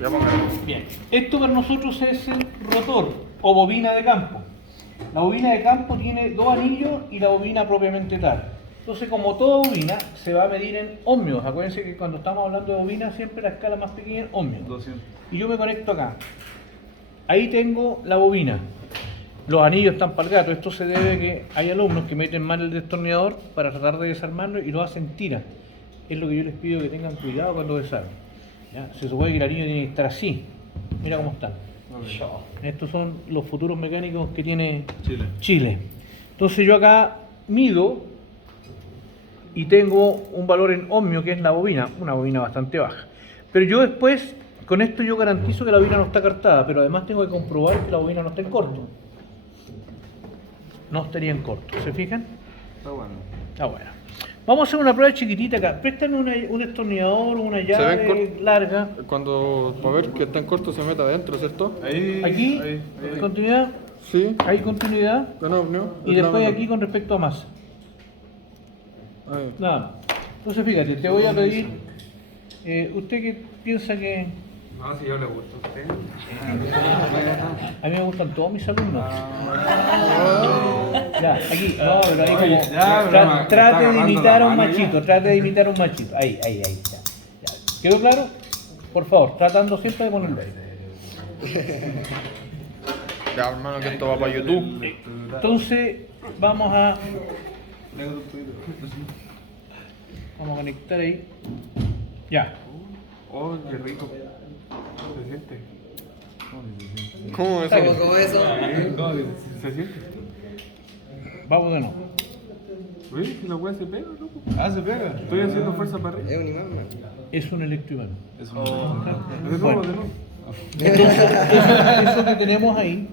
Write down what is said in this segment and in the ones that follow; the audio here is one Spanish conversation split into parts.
Ya póngalo. Bien, esto para nosotros es el rotor o bobina de campo. La bobina de campo tiene dos anillos y la bobina propiamente tal. Entonces, como toda bobina, se va a medir en ohmios. Acuérdense que cuando estamos hablando de bobina, siempre la escala más pequeña es ohmios. 200. Y yo me conecto acá. Ahí tengo la bobina. Los anillos están para el gato. Esto se debe a que hay alumnos que meten mal el destornillador para tratar de desarmarlo y lo hacen tira. Es lo que yo les pido que tengan cuidado cuando desarmen. ¿Ya? Se supone que el anillo tiene que estar así. Mira cómo están. Estos son los futuros mecánicos que tiene Chile. Entonces yo acá mido y tengo un valor en ohmio que es la bobina, una bobina bastante baja. Pero yo después, con esto yo garantizo que la bobina no está cartada, pero además tengo que comprobar que la bobina no está en corto. No estaría en corto, ¿se fijan? Está bueno. Está bueno. Vamos a hacer una prueba chiquitita acá. Préstame un destornillador, una llave larga. Cuando va a ver que está en corto se mete adentro, ¿cierto? Ahí. Aquí, Ahí. continuidad, Sí. hay continuidad. Con ohmio. Y después aquí con respecto a masa. Ahí. Nada más. Entonces fíjate, te voy a pedir, ¿usted qué piensa que...? No, si yo le gusto a usted. A mí me gustan todos mis alumnos. Ya, aquí, no, pero ahí como... Ya, pero me trate está de agarrando imitar a la un mano machito, trate de imitar a un machito. Ahí, ya. ¿Quedó claro? Por favor, tratando siempre de ponerlo ahí. Ya, hermano, que esto va para YouTube. Entonces, vamos a conectar ahí. Ya. Oh, qué rico. ¿Se siente? ¿Cómo es Está eso? bien. ¿Cómo eso? No, ¿se siente? Vamos de nuevo. Oye, si la weá se pega, loco. Ah, se pega. Estoy haciendo fuerza para arriba. Es un imán, man. Es un electroimán. Es un. De nuevo, Bueno. de nuevo. Entonces, eso que tenemos ahí,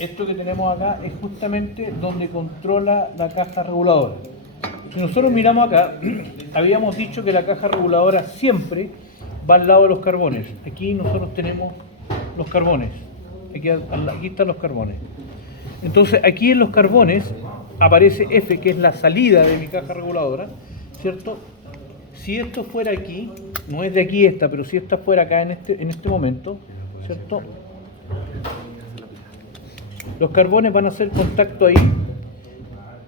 esto que tenemos acá, es justamente donde controla la caja reguladora. Si nosotros miramos acá, habíamos dicho que la caja reguladora siempre va al lado de los carbones. Aquí nosotros tenemos los carbones. Aquí están los carbones. Entonces, aquí en los carbones aparece F, que es la salida de mi caja reguladora, ¿cierto? Si esto fuera aquí, no es de aquí esta, pero si esta fuera acá en este momento, ¿cierto? Los carbones van a hacer contacto ahí,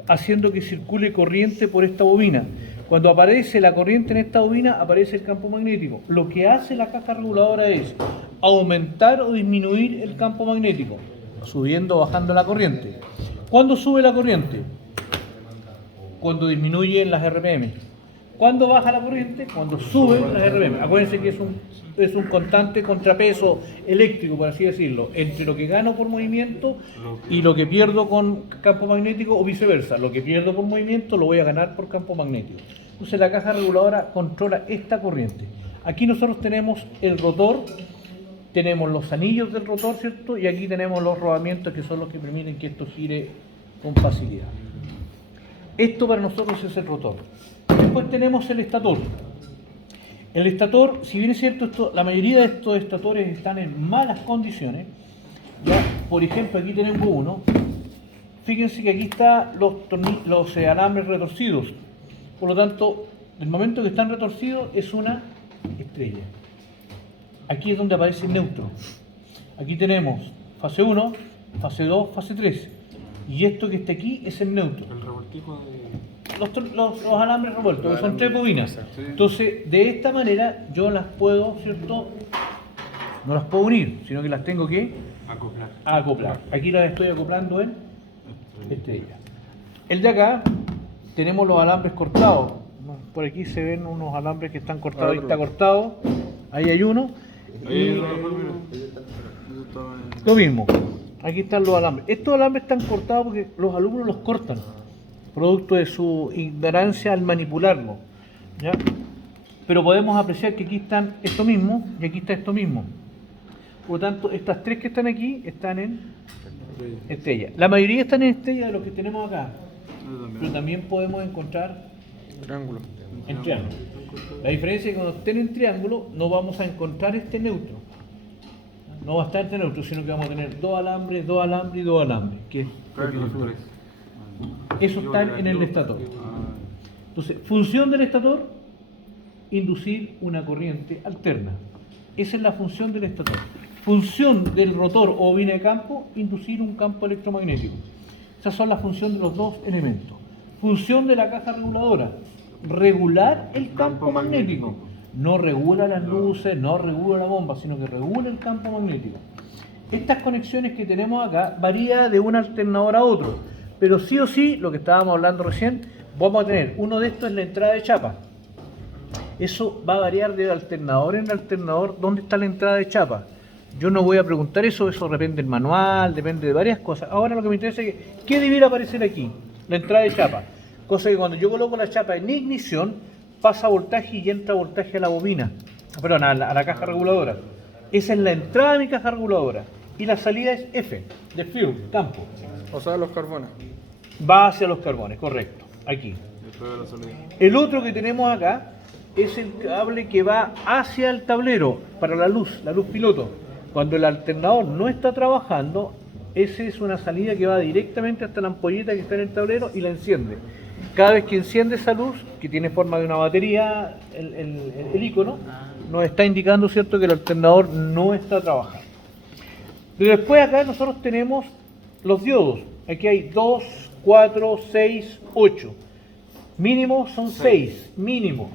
haciendo que circule corriente por esta bobina. Cuando aparece la corriente en esta bobina, aparece el campo magnético. Lo que hace la caja reguladora es aumentar o disminuir el campo magnético, subiendo o bajando la corriente. ¿Cuándo sube la corriente? Cuando disminuyen las RPM. ¿Cuándo baja la corriente? Cuando suben las RPM. Acuérdense que es un constante contrapeso eléctrico, por así decirlo, entre lo que gano por movimiento y lo que pierdo con campo magnético o viceversa. Lo que pierdo por movimiento lo voy a ganar por campo magnético. Entonces la caja reguladora controla esta corriente. Aquí nosotros tenemos el rotor, tenemos los anillos del rotor, ¿cierto? Y aquí tenemos los rodamientos que son los que permiten que esto gire con facilidad. Esto para nosotros es el rotor. Después tenemos el estator. El estator, si bien es cierto, la mayoría de estos estatores están en malas condiciones. Ya, por ejemplo, aquí tenemos uno. Fíjense que aquí están los alambres retorcidos. Por lo tanto, el momento que están retorcidos es una estrella. Aquí es donde aparece el neutro. Aquí tenemos fase 1, fase 2, fase 3. Y esto que está aquí es el neutro. El revoltijo de. Los alambres revueltos, que son 3 bobinas. Entonces, de esta manera yo las puedo, ¿cierto? No las puedo unir, sino que las tengo que acoplar. Aquí las estoy acoplando en estrella. El de acá tenemos los alambres cortados. Por aquí se ven unos alambres que están cortados. Ahí está cortado. Ahí hay uno. Y lo mismo. Aquí están los alambres. Estos alambres están cortados porque los alumnos los cortan, producto de su ignorancia al manipularlo, ¿ya? Pero podemos apreciar que aquí están esto mismo y aquí está esto mismo. Por lo tanto, estas tres que están aquí están en estrella. La mayoría están en estrella de los que tenemos acá, pero también podemos encontrar Triángulo. en triángulo. La diferencia es que cuando estén en triángulo no vamos a encontrar este neutro. No va a estar este neutro, sino que vamos a tener dos alambres, dos alambres y dos alambres. Que es eso está en el estator. Entonces, función del estator, inducir una corriente alterna. Esa es la función del estator. Función del rotor o bobina de campo, inducir un campo electromagnético. Esas son las funciones de los dos elementos. Función de la caja reguladora, regular el campo magnético. No regula las luces, no regula la bomba, sino que regula el campo magnético. Estas conexiones que tenemos acá varía de un alternador a otro, pero sí o sí, lo que estábamos hablando recién, vamos a tener uno de estos en la entrada de chapa. Eso va a variar de alternador en alternador dónde está la entrada de chapa. Yo no voy a preguntar eso depende del manual, depende de varias cosas. Ahora lo que me interesa es ¿qué debiera aparecer aquí? La entrada de chapa. Cosa que cuando yo coloco la chapa en ignición, pasa voltaje y entra voltaje a la bobina, perdón, a la caja reguladora. Esa es la entrada de mi caja reguladora. Y la salida es F, de field, campo. O sea, los carbones. Va hacia los carbones, correcto, aquí. El otro que tenemos acá es el cable que va hacia el tablero para la luz piloto. Cuando el alternador no está trabajando, esa es una salida que va directamente hasta la ampolleta que está en el tablero y la enciende. Cada vez que enciende esa luz, que tiene forma de una batería, el icono, nos está indicando, ¿cierto?, que el alternador no está trabajando. Pero después acá nosotros tenemos los diodos. Aquí hay 2, 4, 6, 8. Mínimo son 6, mínimo.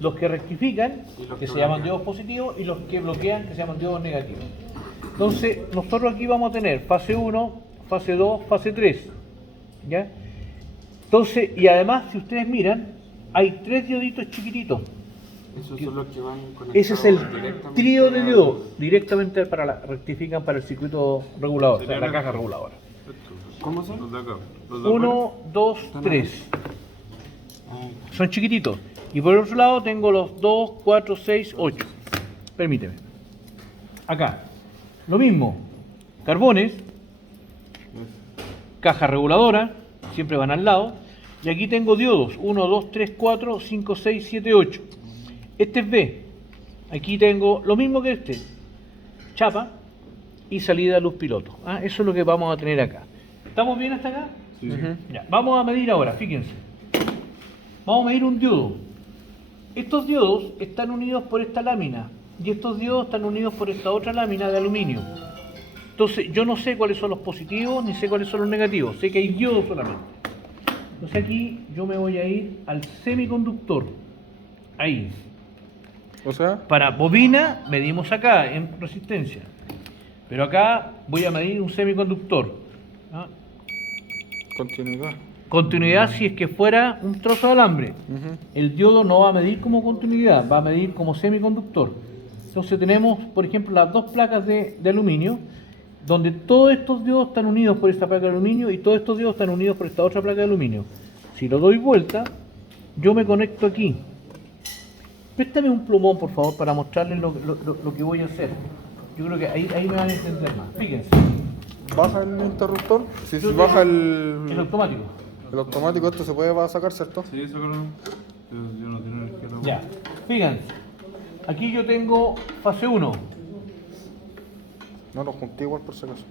Los que rectifican, que se llaman diodos positivos, y los que bloquean, que se llaman diodos negativos. Entonces, nosotros aquí vamos a tener fase 1, fase 2, fase 3. ¿Ya? Entonces, y además, si ustedes miran, hay 3 dioditos chiquititos. Esos son los que van conectados. Ese es el directamente trío de diodos, directamente rectifican para el circuito regulador, o sea, la caja reguladora. ¿Cómo son? Los de acá. 1, 2, 3. Son chiquititos. Y por el otro lado tengo los 2, 4, 6, 8. Permíteme. Acá. Lo mismo. Carbones. Caja reguladora. Siempre van al lado. Y aquí tengo diodos. 1, 2, 3, 4, 5, 6, 7, 8. Este es B. Aquí tengo lo mismo que este. Chapa y salida de luz piloto. Eso es lo que vamos a tener acá. ¿Estamos bien hasta acá? Sí. Ya, vamos a medir ahora, fíjense. Vamos a medir un diodo. Estos diodos están unidos por esta lámina y estos diodos están unidos por esta otra lámina de aluminio. Entonces yo no sé cuáles son los positivos ni sé cuáles son los negativos, sé que hay diodos solamente. Entonces aquí yo me voy a ir al semiconductor. Ahí. O sea, Para bobina medimos acá en resistencia, pero acá voy a medir un semiconductor. continuidad. Continuidad si es que fuera un trozo de alambre. El diodo no va a medir como continuidad, va a medir como semiconductor. Entonces tenemos, por ejemplo, las dos placas de aluminio, donde todos estos diodos están unidos por esta placa de aluminio y todos estos diodos están unidos por esta otra placa de aluminio. Si lo doy vuelta, yo me conecto aquí. Préstame un plumón, por favor, para mostrarles lo que voy a hacer. Yo creo que ahí me van a entender más. Fíjense. ¿Baja el interruptor? Si Yo baja el automático. el automático, esto se puede sacar, ¿cierto? Sí, eso creo. Yo no tengo energía. Ya, fíjense. Aquí yo tengo fase 1. No, lo junté igual por si acaso.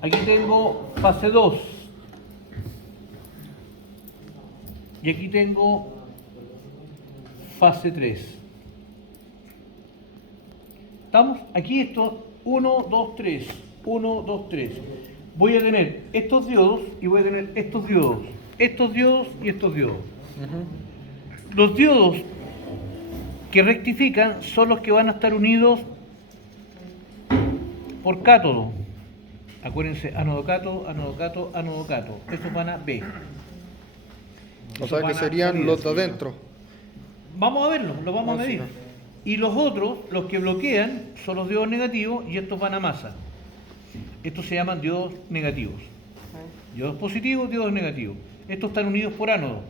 Aquí tengo fase 2. Y aquí tengo fase 3. ¿Estamos? Aquí esto, 1, 2, 3. 1, 2, 3. Voy a tener estos diodos y voy a tener estos diodos. Estos diodos y estos diodos. Los diodos que rectifican son los que van a estar unidos por cátodo. Acuérdense, ánodo cátodo, ánodo cátodo, ánodo cátodo. Estos van a B. O sea que serían los de adentro. Vamos a verlo, lo vamos a medir. Y los otros, los que bloquean, son los diodos negativos y estos van a masa. Estos se llaman diodos negativos. Diodos positivos, diodos negativos. Estos están unidos por ánodo.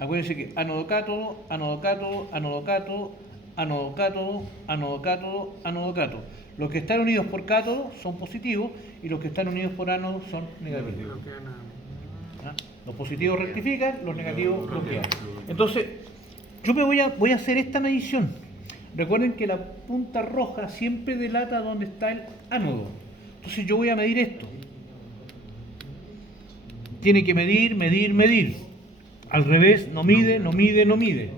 Acuérdense que ánodo cátodo, ánodo cátodo, ánodo cátodo, ánodo cátodo, ánodo cátodo, ánodo cátodo. Los que están unidos por cátodo son positivos y los que están unidos por ánodo son negativos. Los positivos rectifican, los negativos bloquean. Entonces, yo voy a hacer esta medición. Recuerden que la punta roja siempre delata donde está el ánodo. Entonces yo voy a medir esto. Tiene que medir, medir, medir. Al revés, no mide, no mide, no mide.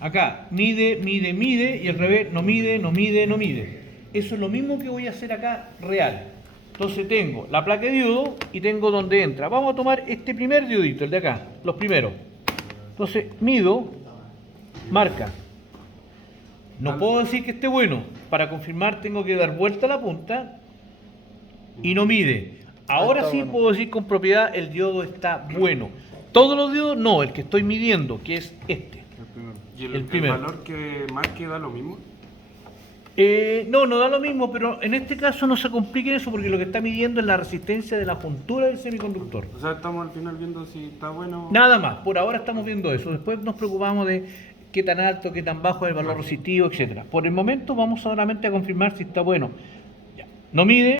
Acá, mide, mide, mide, y al revés, no mide, no mide, no mide. Eso es lo mismo que voy a hacer acá, real. Entonces tengo la placa de diodo y tengo donde entra. Vamos a tomar este primer diodito, el de acá, los primeros. Entonces, mido, marca. No puedo decir que esté bueno. Para confirmar tengo que dar vuelta a la punta y no mide. Ahora sí puedo decir con propiedad el diodo está bueno. Todos los diodos no, el que estoy midiendo, que es este. ¿Y el primero. valor que marque da lo mismo? No da lo mismo, pero en este caso no se complique eso porque lo que está midiendo es la resistencia de la juntura del semiconductor. O sea, estamos al final viendo si está bueno. Nada más, por ahora estamos viendo eso. Después nos preocupamos de qué tan alto, qué tan bajo es el valor resistivo, etcétera. Por el momento vamos solamente a confirmar si está bueno. Ya. No mide.